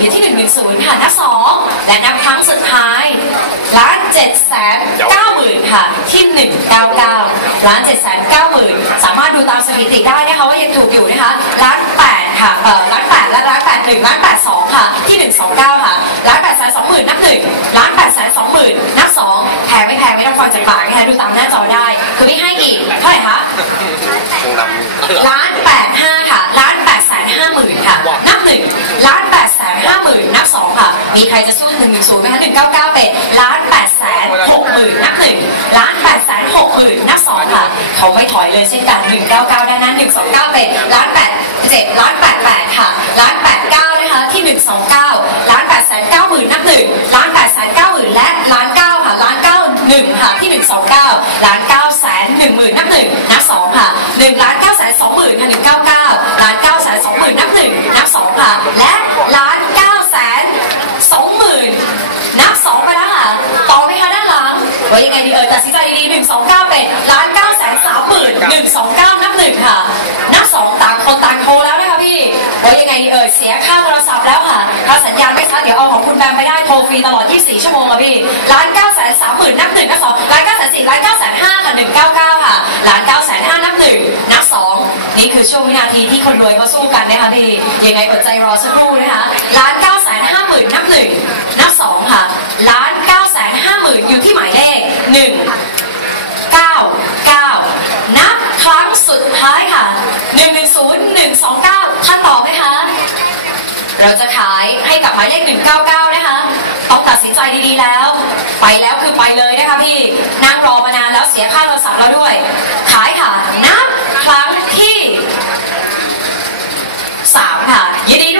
อยู่ที่หนึ่งหนึ่งศูนย์ค่ะนับสองและนับครั้งสุดท้ายล้านเจ็ดแสนเก้าหมื่นค่ะที่หนึ่งเก้าเก้าล้านเจ็ดแสนเก้าหมื่นสามารถดูตามสถิติได้นะคะว่ายังถูกอยู่นะคะล้านแปดค่ะเอ่อล้านแปดและล้านแปดหนึ่งล้านแปดสองค่ะที่หนึ่งสองเก้าค่ะล้านแปดแสนสองหมื่นนับหนึ่งล้านแปดแสนสองหมื่นนับสองแพงไม่แพงไม่ต้องฟังจากปากนะคะดูตามหน้าจอได้คือพี่ให้อีกเท่าไหร่คะคงนำล้านแปดห้าค่ะล้านแปดแสนห้าหมื่นค่ะนับหนึ่งล้านแปด มีใครจะสู้หนึ่งหนึ่งศูนย์ไหมคะหนึ่งเก้าเก้าเป็นล้านแปดแสนหกหมื่นนับหนึ่งล้านแปดแสนหกหมื่นนับสองค่ะ เขาไม่ถอยเลยเช่นกันหนึ่งเก้าเก้าด้านนั้นหนึ่งสองเก้าเป็นล้านแปดเจ็ดล้านแปดแปดค่ะล้านแปดเก้านะคะที่หนึ่งสองเก้าล้านแปดแสนเก้าหมื่นนับหนึ่งล้านแปดแสนเก้าหมื่นและล้านเก้าค่ะล้านเก้าหนึ่งค่ะที่หนึ่งสองเก้าล้านเก้า 129เป็นล้านเก้าแสนสามหมื่นหนึ่งสองเก้านับหนึ่งค่ะ นับสองต่างคนต่างโทรแล้วนะคะพี่โอ้ยยังไงเออเสียค่าโทรศัพท์แล้วค่ะ ถ้าสัญญาณไม่ชัดเดี๋ยวเอาของคุณแบมไปได้โทรฟรีตลอดที่สี่ชั่วโมงค่ะพี่ล้านเก้าแสนสามหมื่นนับหนึ่งนับสองล้านเก้าแสนสี่ล้านเก้าแสนห้าค่ะหนึ่งเก้าเก้าค่ะล้านเก้าแสนห้านับหนึ่งนับสองนี่คือช่วงวินาทีที่คนรวยเขาสู้กันนะคะพี่ยังไงอดใจรอสักครู่นะคะล้านเก้าแสนห้า เราจะขายให้กับหมายเลขหนึ่งเก้าเก้านะคะ ต้องตัดสินใจดีๆแล้ว ไปแล้วคือไปเลยนะคะพี่ นั่งรอมานานแล้วเสียค่าโทรศัพท์เราด้วย ขายค่ะนับครั้งที่สามค่ะยินดีด้วย